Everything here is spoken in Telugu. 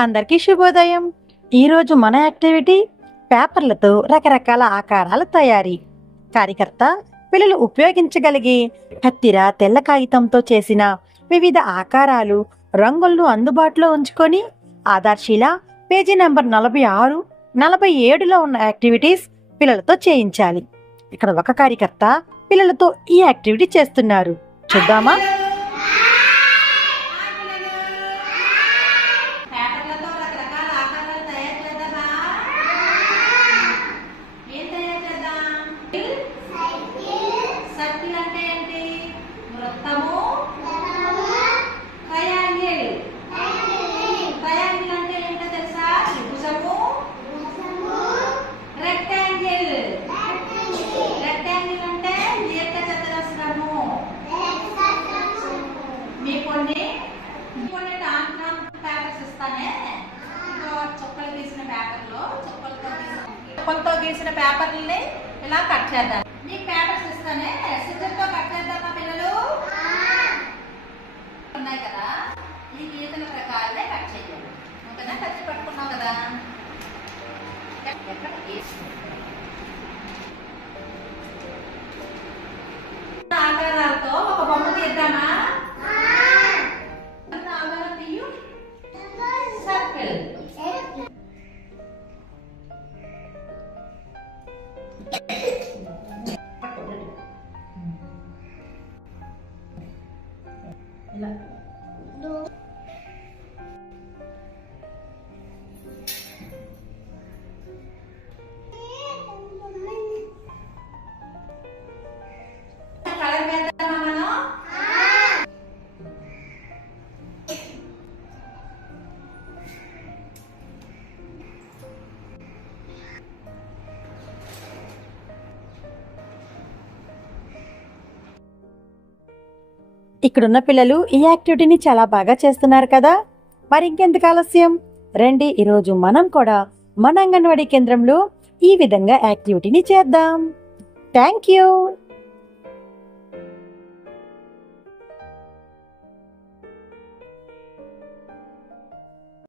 అందరికీ శుభోదయం. ఈరోజు మన యాక్టివిటీ పేపర్లతో రకరకాల ఆకారాల తయారీ. కార్యకర్త పిల్లలు ఉపయోగించగలిగే కత్తిర, తెల్ల కాగితంతో చేసిన వివిధ ఆకారాలు, రంగులను అందుబాటులో ఉంచుకొని ఆధార్శీల పేజీ నెంబర్ 46, 47లో ఉన్న యాక్టివిటీస్ పిల్లలతో చేయించాలి. ఇక్కడ ఒక కార్యకర్త పిల్లలతో ఈ యాక్టివిటీ చేస్తున్నారు. చూద్దామా? సర్కిల్ అంటే ఏంటి? వృత్తము. ట్రయాంగిల్. ట్రయాంగిల్ అంటే ఏంటో తెలుసా? త్రిభుజము. రెక్టాంగిల్. రెక్టాంగిల్ అంటే దీర్ఘ చతురస్రము. మీ కొన్ని పేపర్స్ ఇస్తానే, చుక్కలు తీసిన పేపర్లో చుక్కలతో గీసిన పేపర్లని ఇలా కట్ చేద్దాం. మీకు పేపర్స్ ఇస్తానే, సిజర్తో కట్ చేద్దామా పిల్లలు? ఉన్నాయి కదా, ఈ గీతల ప్రకారమే కట్ చేయాలి. ఓకేనా? కత్తి పట్టుకున్నావు కదా. ఆకారాలతో ఒక బొమ్మ తీద్దామా? ఆకారం తీయు. సర్కిల్. ఇలా కలర్ వేద్దామా మనం? ఇక్కడున్న పిల్లలు ఈ యాక్టివిటీని చాలా బాగా చేస్తున్నారు కదా. మరి ఇంకెందుకు ఆలస్యం, రండి ఈరోజు మనం కూడా మన అంగన్వాడీ కేంద్రంలో ఈ విధంగా యాక్టివిటీని చేద్దాం. Thank you.